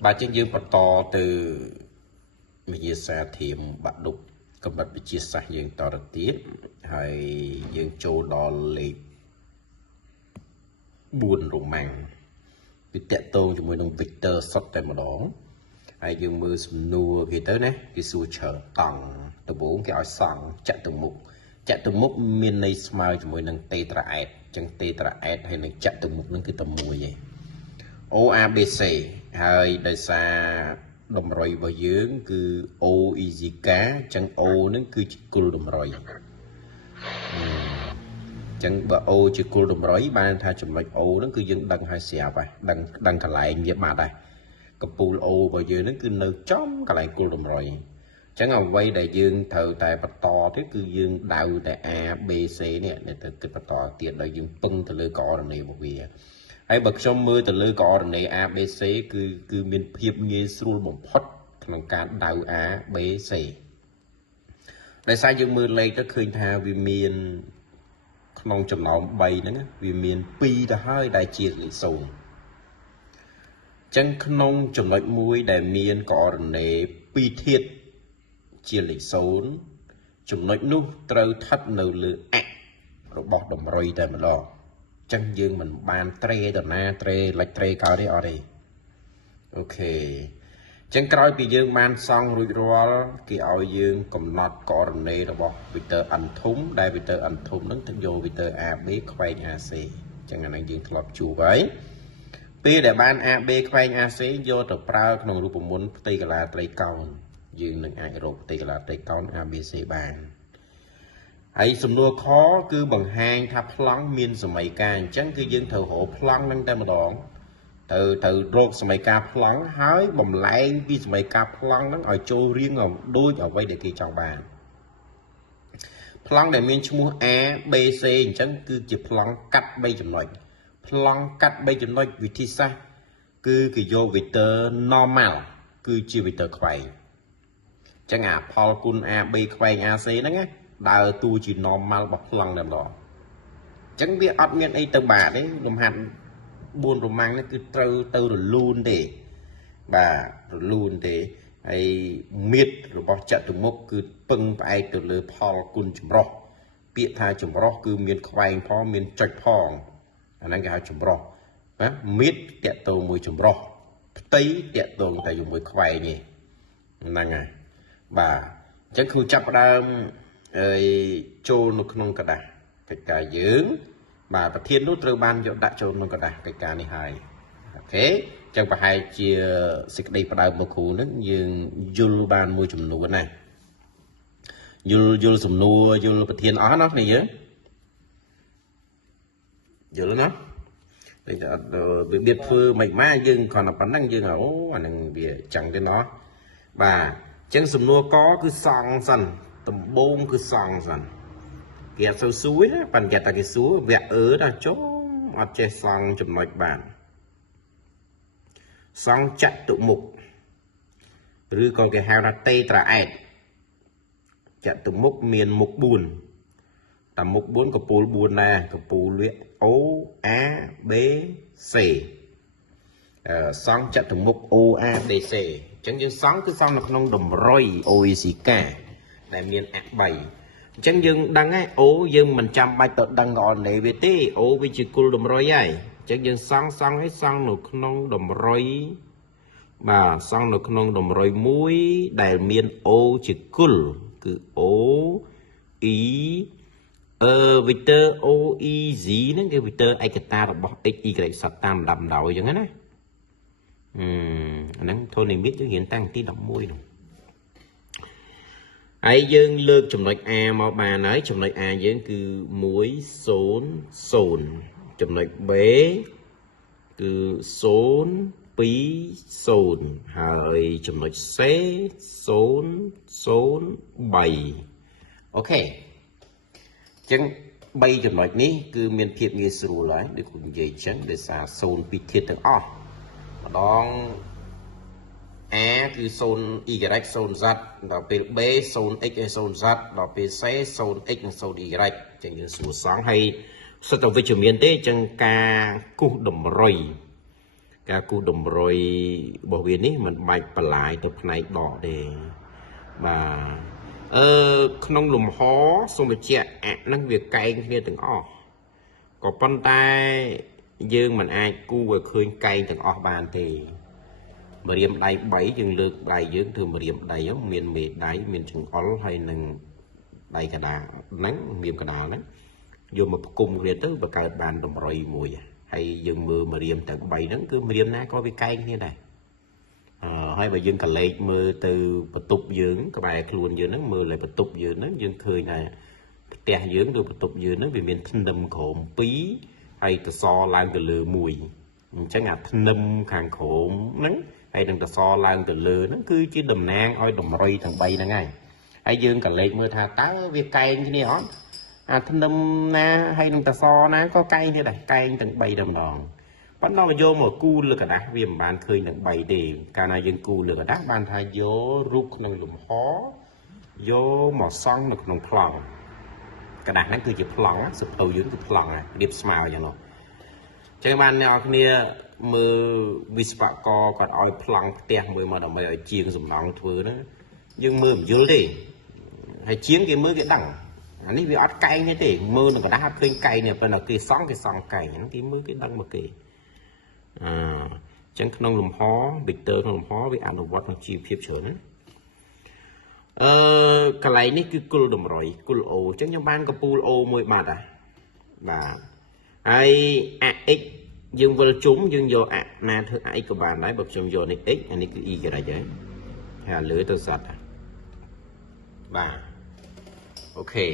bà chân dương bật to từ mình xa thiềm bạn đục cầm bật bị chia sẻ dương tỏ được tiết hay dương châu đo lệ buồn rộng mạng bị tệ tôn cho môi nông Victor sắp tại một đó hay dương mưa xùm nua khi tới nè cái xua trở tầng từ bốn cái áo sẵn chạy từng mục miền này smile cho môi nông tê tra ẹt chân tê tra ẹt hay nâng chạy từng mục nâng cái tầm mùi vậy OABC hay đời xa đồng rồi vào dưỡng cứ O easy cá chân O nó cứ chỉ cool đồng rồi chân bờ O chỉ cool đồng rồi ban thay chụp lại O nó cứ dừng đăng hai xẻ vậy đăng cả lại như mà đây cái pool O vào dưỡng nó cứ nở chóm cả lại cool đồng rồi chẳng nào quay đại dương thờ tại bát to thế cứ dương đào tại A B C này để từ cái bát to tiền đại dương tung từ lưới cỏ này một vì hay bậc trong mưa từ lưới cỏ này A B C cứ miền phiệp nghe sưu bổng phật trong cả đào A B C đại sai dương mưa lấy tới khơi thà vì miền không chấm nó bay nữa vì miền pi đã hơi đại chia lịch sầu chân không chấm nói muối đại miền cỏ này pi thiệt chia lịch sầu chấm nói nút trâu thắt nâu lửa ạ rồi bọt đồng rồi tại mà lo chân dương mình bàn tre đợt na tre lệch tre cao đấy ở đây ok chân coi bị dương man xong rồi rồi cái ao dương cầm nọt cỏ này rồi bỏ Victor ăn thúng đây Victor ăn thúng nó thành vô Victor A B khoai A C chẳng hạn anh dương thọp chủ với P để ban A B khoai A C vô từ praoក្នុងរូបមន្តផ្ទៃកលាត្រីកោណយើងនឹងអាចរកផ្ទៃកលាត្រីកោណ A B C បានហើយសំណួរខគឺបង្ហាញថាប្លង់មានសម័យកាលអញ្ចឹងគឺយើងត្រូវរកប្លង់ហ្នឹងតែម្ដងទៅរកសម័យកាលប្លង់ហើយបំលែងពីសម័យកាលប្លង់ហ្នឹងឲ្យចូលរៀងដូចអ្វីដែលគេចង់បានប្លង់ដែលមានឈ្មោះ A B C អញ្ចឹងគឺជាប្លង់កាត់3ចំណុចប្លង់កាត់3ចំណុចវិធីសាស្ត្រគឺគេយក vector normal គឺជា vector ខ្វែងអញ្ចឹងអាផលគុណ A B ខ្វែង AC ហ្នឹងណាដើរតួជា normal របស់ប្លង់តែម្ដងអញ្ចឹងវាអត់មានអីទៅបាក់ទេលំហាត់4រម៉ាំងនេះគឺត្រូវទៅរលូនទេបាទរលូនទេហើយមៀតរបស់ចតុមុខគឺពឹងផ្អែកទៅលើផលគុណចម្រុះពាក្យថាចម្រុះគឺមានខ្វែងផងមានចុចផងអាហ្នឹងគេហៅចម្រុះណាមៀតតកតងមួយចម្រុះផ្ទៃតកតងតែជាមួយខ្វែងទេហ្នឹងហើយបាទអញ្ចឹងគឺចាប់ផ្ដើមចូលនៅក្នុងกระดาษកិច្ចការយើងបាទប្រធាននោះត្រូវបានយកដាក់ចូលក្នុងกระดาษកិច្ចការនេះហើយអូខេអញ្ចឹងប្រហែលជាសេចក្តីផ្ដើមមកគ្រូនឹងយើងយល់បានមួយចំនួនណាយល់សំណួរយល់ប្រធានអស់ណាគ្នាយើងយល់ណាតែរបៀបធ្វើមិនម៉ាយើងគ្រាន់តែប៉ុណ្ណឹងយើងអូអានឹងវាចឹងទេណោះបាទអញ្ចឹងសំណួរកគឺសង់សិនដំបូងគឺសង់សិនគេអត់សូវសួរណាប៉ុន្តែតែគេសួរវគ្គដល់ចុងអត់ចេះសង់ចំណុចបានសង់ចតុមុខឬក៏គេហៅថាតេត្រាអែតចតុមុខមានមុខ4តែមុខ4កពូល4ដែរកពូលវា O A B C សង់ចតុមុខ O A B C អញ្ចឹងយើងសង់គឺសង់នៅក្នុងតម្រុយ OECK ដែលមានអ3អញ្ចឹងយើងដឹងហើយអូយើងមិនចាំបាច់ទៅដឹងកអននេះវាទេអូវាជាគុលតម្រុយហើយអញ្ចឹងយើងសង់ឲ្យសង់នៅក្នុងតម្រុយបាទសង់នៅក្នុងតម្រុយមួយដែលមានអូជាគុលគឺ O E vector O E Z ហ្នឹងគឺ vector ឯកតារបស់ x y សតតាមលំដាប់ដោយអញ្ចឹងណាអាហ្នឹងធននិមិត្តយើងរៀនតាំងទី11នោះហើយយើងលើកចំណុច A មកបានហើយចំណុច A យើងគឺ1 0 0ចំណុច B គឺ0 2 0ហើយចំណុច C 0 0 3អូខេអញ្ចឹង3ចំណុចនេះគឺមានភាពងាយស្រួលហើយដូចខ្ញុំនិយាយអញ្ចឹងដោយសារ0 2ធាតុទាំងអស់ម្ដងA គឺ0 y 0 z ដល់ពេល B 0 x 0 z ដល់ពេល C 0 x និង0 y ចឹងយើងសួរសងហើយសិតទៅវិជ្ជមានទេចឹងការគូសតម្រុយ ការគូតម្រុយរបស់វានេះมันបាច់បន្លាយទៅផ្នែកដកទេបាទក្នុងលំហសូមបញ្ជាក់អាក់ហ្នឹងវាកែងគ្នាទាំងអស់ក៏ប៉ុន្តែយើងមិនអាចគូឲ្យឃើញកែងទាំងអស់បានទេម្រាមដៃ3យើងលើកដៃយើងធ្វើម្រាមដៃមានមេដៃមានចង្អុលហើយនឹងដៃកដាហ្នឹងម្រាមកដាលហ្នឹងយកមកផ្គុំគ្នាទៅបង្កើតបានតម្រុយមួយហើយយើងមើលម្រាមទាំង3ហ្នឹងគឺម្រាមណាក៏វាកែងគ្នាដែរហើយបើយើងកលេចមើលទៅបន្ទប់យើងក្បែរខ្លួនយើងហ្នឹងមើលឲ្យបន្ទប់យើងហ្នឹងយើងឃើញថាផ្ទះយើងឬបន្ទប់យើងហ្នឹងវាមានធ្នឹមក្រោម2ហើយតសឡើងទៅលើ1អញ្ចឹងអាធ្នឹមខាងក្រោមហ្នឹងហើយនឹងតសឡើងទៅលើហ្នឹងគឺជាតំណាងឲ្យតម្រុយទាំង3ហ្នឹងហើយយើងកលេចមើលថាតើវាកែងគ្នាអត់អាធ្នឹមណាហើយនឹងតសណាក៏កែងគ្នាដែរកែងទាំង3តែម្ដងប៉ុន្តែមកយកមកគូលើกระดาษវាមិនបានឃើញទាំង3ទេកាលណាយើងគូលើกระดาษបានថាយករូបក្នុងលំហយកមកសង់នៅក្នុងប្លង់กระดาษហ្នឹងគឺជាប្លង់សភៅយើងគឺប្លង់រៀបស្មើយ៉ាងនោះចឹងបានអ្នកនរគ្នាមើលវិស្វករគាត់ឲ្យប្លង់ផ្ទះមួយមកដើម្បីឲ្យជាងសំណង់ធ្វើហ្នឹងយើងមើលមិនយល់ទេហើយជាងគេមើលគេដឹងអានេះវាអត់កែងទេមើលនៅกระดาษអត់ឃើញកែងទេប៉ុន្តែគេសង់កែងហ្នឹងគេមើលគេដឹងមកគេចឹងក្នុងលំហវិកទ័រក្នុងលំហវាអនុវត្តក្នុងជីវភាពច្រើនណាកន្លែងនេះគឺគុលតម្រុយគុលអូចឹងខ្ញុំបានកំពូលអូមួយបាត់ហើយបាទហើយអា x យើងវិលជុំយើងយកអាណាធ្វើអា x ក៏បានដែរបើខ្ញុំយកនេះ x អានេះគឺ y ហើយហើយលើទៅសតបាទអូខេ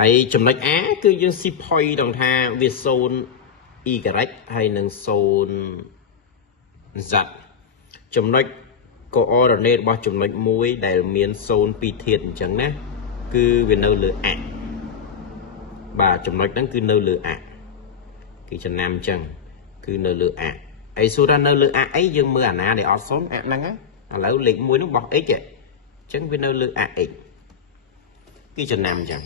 ហើយចំណុច a គឺយើងស៊ី point ដល់ថាវា0 y ហើយនឹង0 z ចំណុច coordinate របស់ចំណុចមួយដែលមាន0 2ធាតុអញ្ចឹងណាគឺវានៅលើអបាទចំណុចហ្នឹងគឺនៅលើអគឺចំណាំអញ្ចឹងគឺនៅលើអហើយសួរថានៅលើអអីយើងមើលអាណាដែលអត់0អហ្នឹងឥឡូវលេខ1ហ្នឹងបោះ x អញ្ចឹងវានៅលើអ x គឺចំណាំអញ្ចឹង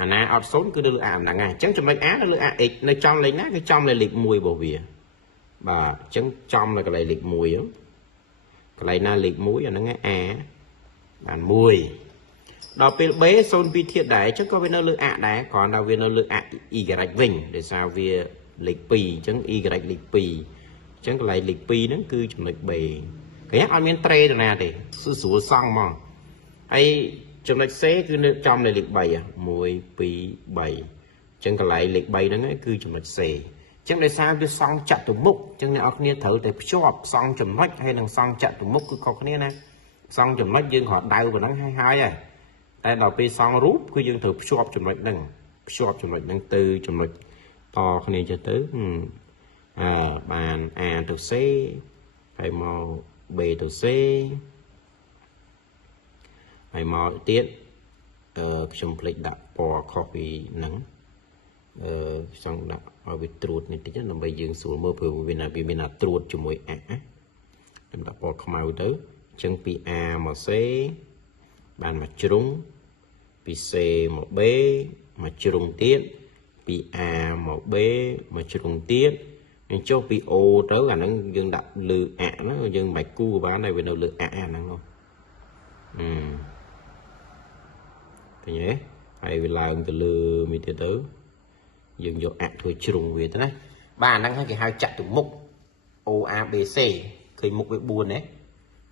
អាណាអត់0គឺនៅលើអហ្នឹងអញ្ចឹងចំណុច a នៅលើ ax នៅចំលេខណាគឺចំលេខ1របស់វាបាទអញ្ចឹងចំនៅកន្លែងលេខ1កន្លែងណាលេខ1អាហ្នឹង a បាន1ដល់ពេល b 0 2ធាតុដែរអញ្ចឹងក៏វានៅលើអដែរគ្រាន់តែវានៅលើអ y វិញដោយសារវាលេខ2អញ្ចឹង y លេខ2អញ្ចឹងកន្លែងលេខ2ហ្នឹងគឺចំណុច b គេអត់មានត្រេទៅណាទេស្រួលសង់ហ្មងហើយចំណុច c គឺនៅចំនៅលេខ3 1 2 3អញ្ចឹងកន្លែងលេខ3ហ្នឹងគឺចំណុច c ចឹងដោយសារវាសង់ចតុមុខចឹងអ្នកនរគ្នាត្រូវតែភ្ជាប់សង់ចំណុចហើយនឹងសង់ចតុមុខគឺខុសគ្នាណាសង់ចំណុចយើងគ្រាន់ដៅប៉ុណ្ណឹងហើយតែដល់ពេលសង់រូបគឺយើងត្រូវភ្ជាប់ចំណុចហ្នឹងទៅចំណុចតគ្នាចេះទៅបាន a ទៅ c ហើយមក b ទៅ c ហើយមកទៀតខ្ញុំភ្លេចដាក់ពណ៌ខុសពីហ្នឹងចង់ដាក់ឲ្យវាត្រួតនេះតិចដើម្បីយើងស្រួលមើលព្រោះវាមានត្រួតជាមួយអខ្ញុំដាក់ពណ៌ខ្មៅទៅអញ្ចឹងពី a មក c បានមកជ្រុងពី c មក b មកជ្រុងទៀតពី a មក b មកជ្រុងទៀតហើយចុះពី o ទៅអាហ្នឹងយើងដាក់លើអហ្នឹងយើងមិនបាច់គូបានហើយវានៅលើអហ្នឹងឃើញទេហើយវាឡើងទៅលើមួយទៀតទៅយើងយកអធ្វើជ្រុងវាទៅណាបាទអាហ្នឹងហើយគេហៅចតុមុខ OABC ឃើញមុខវា4ណា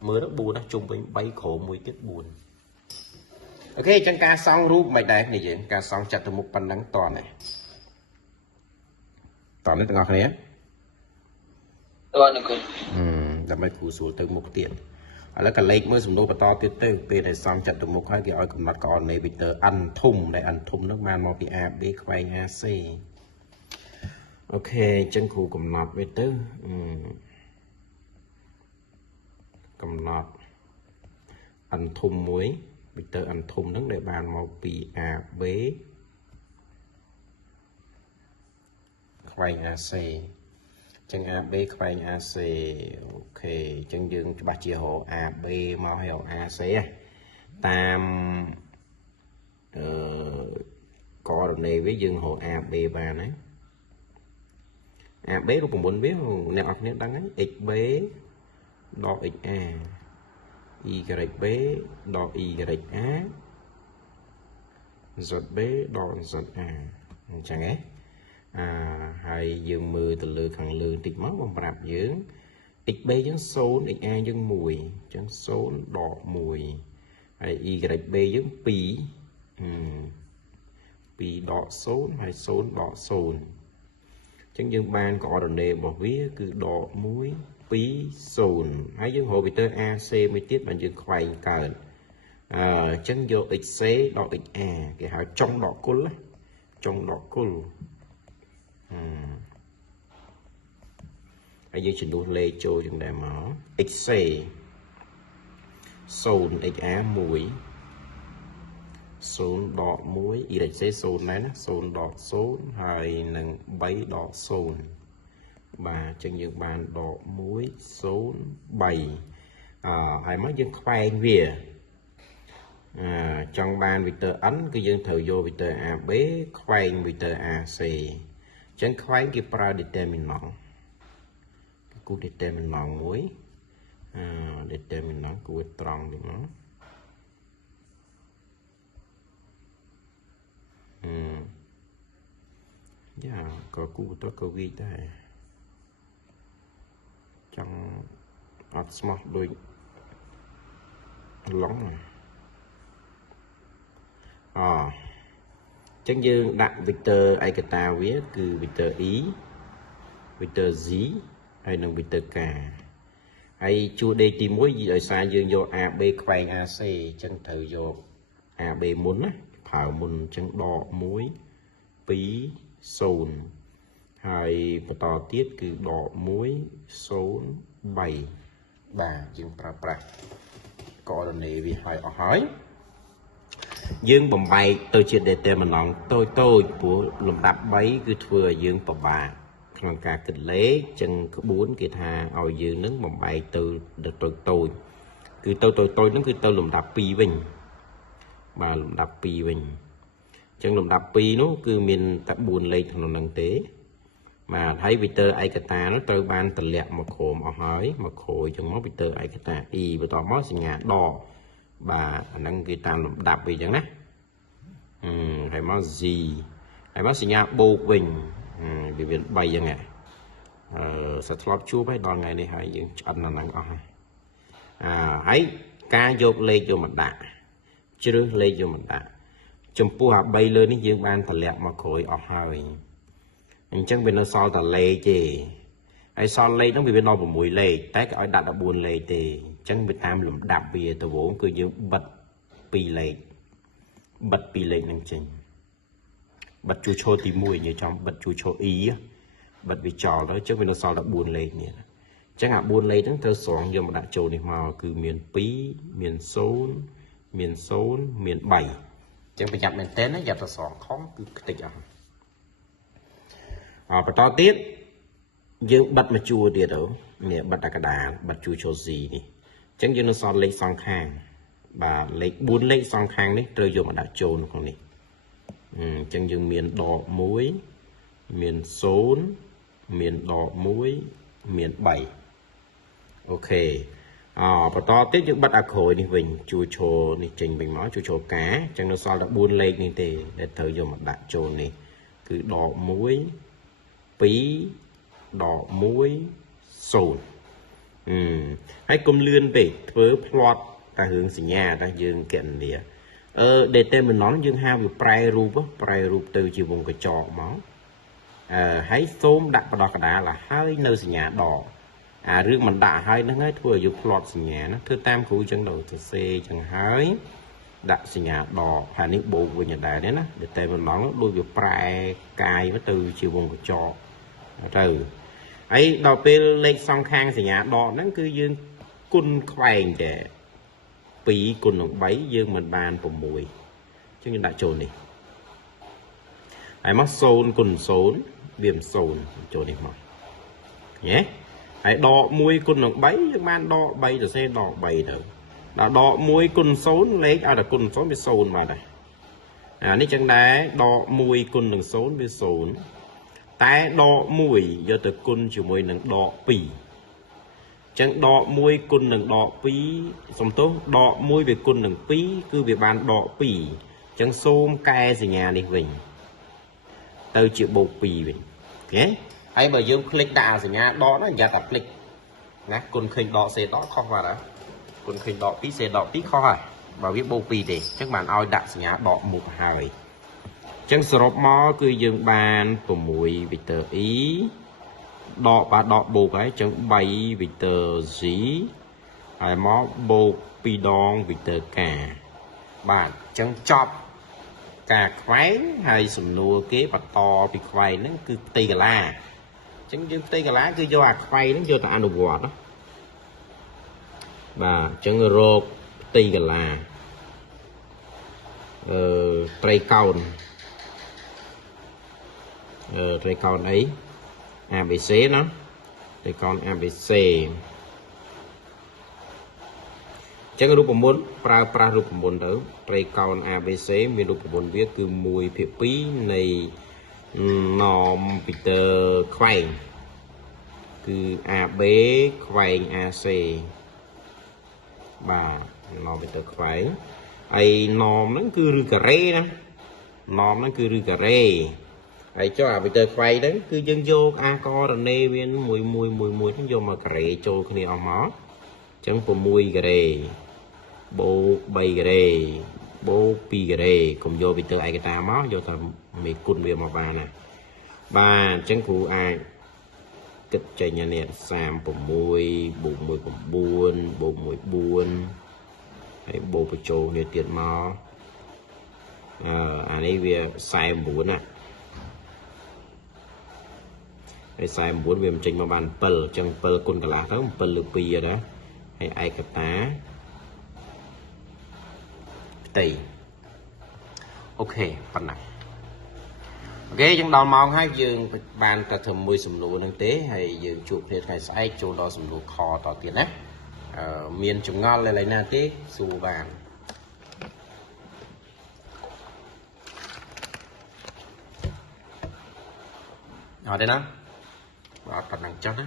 មើលទៅ4ណាជុំវិញ3ក្រោមមួយទៀត4អូខេអញ្ចឹងការសង់រូបមិនដែរនេះយើងការសង់ចតុមុខប៉ុណ្ណឹងតនេះទាំងអស់គ្នាតើនឹងឃើញដើម្បីគូស្រួលទៅមុខទៀតឥឡូវក៏លេខមើលសំណួរបន្តទៀតទៅពេលដែលសង់ចតុមុខហើយគេឲ្យកំណត់កោអនេវិកទ័រ n ធំដែល n ធំនោះបានមកពី AB ខ្វែង AC អូខេអញ្ចឹងគ្រូកំណត់វាទៅកំណត់ n ធំមួយវិកទ័រ n ធំហ្នឹងដែលបានមកពី AB ខ្វែង AC ចឹង AB ខ្វែង AC អូខេចឹងយើងច្បាស់ជារក AB មកហើយរក AC តាមកោរណេវាយើងរក AB បានណា AB រូបមន្តវាអ្នកអរគ្នាដឹងហើយ XB ដក XA YB ដក YA ZB ដក ZA អញ្ចឹងហ៎ហើយយើងមើលទៅលើខាងលើបន្តិចមកបំប្រាប់យើង XB យើង0 XA យើង1អញ្ចឹង0ដក1ហើយ YB យើង2 2ដក0ហើយ0ដក0អញ្ចឹងយើងបានកអរណេរបស់វាគឺដក1 2 0ហើយយើងរកវីទ័រ AC មួយទៀតបានយើងខ្វែងកើតអញ្ចឹងយក XC ដក XA គេហៅចុងដកគុលចុងដកគុលហើយយើងចំនួនលេខចូលចឹងដែរមក XC 0 XA 1 0ដក1 YC 0ដែរណា0ដក0ហើយនឹង3ដក0បាទអញ្ចឹងយើងបានដក1 0 3ហើយមកយើងខ្វែងវាចង់បានវីទ័រ n គឺយើងត្រូវយកវីទ័រ AB ខ្វែងវីទ័រ AC អញ្ចឹងខ្វែងគេប្រើ determinant គូ determinant មួយ determinant គួរត្រង់ទៅមកយ៉ាក៏គូទៅក៏វាដែរចង់អត់ស្មោះដូចឡងចឹងយើងដាក់វីទ័រឯកតាវាគឺវីទ័រ E វីទ័រ Z ហើយនឹងវីទ័រ K ហើយជួរដេកទី1ដោយសារយើងយក AB ខ្វែង AC ចឹងត្រូវយក AB មុនណាប្រើមុនចឹងដក1 2 0ហើយបន្តទៀតគឺដក1 0 3បាទយើងប្រើប្រាស់កអរណេវាឲ្យអស់ហើយយើងបំបែកទៅជា determinant តូចព្រោះលំដាប់3គឺធ្វើឲ្យយើងពិបាកក្នុងការគិតលេខចឹងក្បួនគេថាឲ្យយើងនឹងបំបែកទៅតូចគឺទៅតូចហ្នឹងគឺទៅលំដាប់2វិញបាទលំដាប់2វិញចឹងលំដាប់2នោះគឺមានតែ4លេខក្នុងហ្នឹងទេបាទហើយវីទ័រឯកតានោះត្រូវបានតម្លាក់មកក្រោមអស់ហើយមកក្រួយចឹងមកវីទ័រឯកតា E បន្តមកសញ្ញាដកបាទអាហ្នឹងគឺតាមលំដាប់វិញចឹងណាហើយមក Z ហើយមកសញ្ញាបូកវិញវាមាន3ចឹងសាធ្លាប់ជួបហើយដល់ថ្ងៃនេះហើយយើងឆ្អិនអាហ្នឹងអស់ហើយហើយការយកលេខយកមកដាក់ជ្រើសលេខយកមកដាក់ចំពោះអា3លើនេះយើងបានតម្លាក់មកក្រួយអស់ហើយអញ្ចឹងវានៅសល់តែលេខទេហើយសល់លេខហ្នឹងវាដល់6លេខតែគេឲ្យដាក់14លេខទេអញ្ចឹងវាតាមលំដាប់វាទៅវងគឺយើងបិទ2លេខបិទ2លេខហ្នឹងចេញបិទជួឈរទី1យើងចង់បិទជួឈរ E បិទវាចោលទៅអញ្ចឹងវានៅសល់តែ4លេខនេះអញ្ចឹងអា4លេខហ្នឹងត្រូវស្រង់យកមកដាក់ចូលនេះមកគឺមាន2មាន0មាន0មាន3អញ្ចឹងប្រយ័ត្នមែនតើយ៉ាប់ទៅស្រង់ខំគឺខ្ទេចអស់បន្តទៀតយើងបិទមកជួទៀតនេះបិទតែកដាលបិទជួឈរ Z នេះអញ្ចឹងយើងនៅសល់លេខសងខាងបាទលេខ4លេខសងខាងនេះត្រូវយកមកដាក់ចូលក្នុងនេះអញ្ចឹងយើងមានដក1មាន0មានដក1មាន3អូខេបន្តទៀតយើងបិទអាក្រួយនេះវិញជួឈរនេះចេញវិញមកជួឈរកាអញ្ចឹងនៅសល់តែ4លេខនេះទេដែលត្រូវយកមកដាក់ចូលនេះគឺដក1 2ដក1 0ហើយកុំលឿនពេកធ្វើផ្្លាត់តែរឿងសញ្ញាតែយើងគណនាdeterminant យើងហៅវាប្រែរូបទៅជាវងកញ្ចក់មកហើយសូមដាក់បដោះកដាលហើយនៅសញ្ញាដករឿងមិនដាក់ហើយហ្នឹងហើយធ្វើឲ្យយើងផ្្លាត់សញ្ញាណាធ្វើតាមគ្រូចឹងទៅសរសេរចឹងហើយដាក់សញ្ញាដកហើយនេះបូកវិញដែរណា determinant ដូចវាប្រែកាយទៅជាវងកញ្ចក់ទៅហើយដល់ពេលលេខសងខាងសញ្ញាដកហ្នឹងគឺយើងគុណខ្វែងតែ2គុណនឹង3យើងមិនបាន6អញ្ចឹងយើងដាក់ចូលនេះហើយមក0គុណ0វាមិន0ចូលនេះមកញ៉េហើយដក1គុណនឹង3យើងបានដក3ទៅសេដក3ទៅដល់ដក1គុណ0លេខឲ្យតែគុណ0វា0បាទនេះចឹងដែរដក1គុណនឹង0វា0 តែដក1យកទៅគុណជាមួយនឹងដក2អញ្ចឹងដក1គុណនឹងដក2សំទោសដក1វាគុណនឹង2គឺវាបានដក2អញ្ចឹងសូមកែសញ្ញានេះវិញទៅជាបូក2វិញអូខេហើយបើយើងคลิกដាក់សញ្ញាដកហ្នឹងយ៉ាត់តែคลิกណាគុណឃើញដកសេដកខុសបាត់ហើយគុណឃើញដក2សេដក2ខុសហើយបើវាបូក2ទេអញ្ចឹងបានឲ្យដាក់សញ្ញាដកមុខហើយអញ្ចឹងសរុបមកគឺយើងបាន6វីទ័រ e ដកបាទដកបូកហើយអញ្ចឹង3វីទ័រ g ហើយមកបូក2ដងវីទ័រ k បាទអញ្ចឹងចប់ការខ្វែងហើយសំណួរគេបន្តពីខ្វែងហ្នឹងគឺផ្ទៃកាឡាអញ្ចឹងយើងផ្ទៃកាឡាគឺយកអាខ្វែងហ្នឹងយកទៅអនុវត្តណាបាទអញ្ចឹងរកផ្ទៃកាឡាត្រីកោណត្រីកោណអី ABC ណាត្រីកោណ ABC អញ្ចឹងរូបមន្តប្រើប្រាស់រូបមន្តទៅត្រីកោណ ABC មានរូបមន្តវាគឺ1/2នៃណមពីទ័រខ្វែងគឺ AB ខ្វែង AC បាទណមពីទ័រខ្វែងហើយណមហ្នឹងគឺឬការ៉េណាណមហ្នឹងគឺឬការ៉េហើយចុះអាវីទ័រខ្វែងហ្នឹងគឺយើងយកអាករណេវាមួយហ្នឹងយកមកការ៉េចូលគ្នាអស់មកអញ្ចឹង6ការ៉េបូក3ការ៉េបូក2ការ៉េកុំយកវីទ័រឯកតាមកយកតែមេគុណវាមកបានណាបាទអញ្ចឹងគ្រូអាចគិតចេញអានេះ36បូក1 9បូក1 4ហើយបូកបញ្ចូលគ្នាទៀតមកអានេះវា49ណាហើយ49វាមិនចេញមកបាន7អញ្ចឹង7គុណកន្លះទៅ7លើ2ហ្នឹងណាហើយឯកតាផ្ទៃអូខេប៉ុណ្ណាអូខេយើងដល់ម៉ោងហើយយើងបានតែធ្វើមួយសំណួរហ្នឹងទេហើយយើងជួបគ្នាថ្ងៃស្អែកចូលដល់សំណួរខតទៀតណាមានចម្ងល់ឡើយណាទេសួរបានអត់ទេណាបាទប៉ុណ្ណឹងចុះណា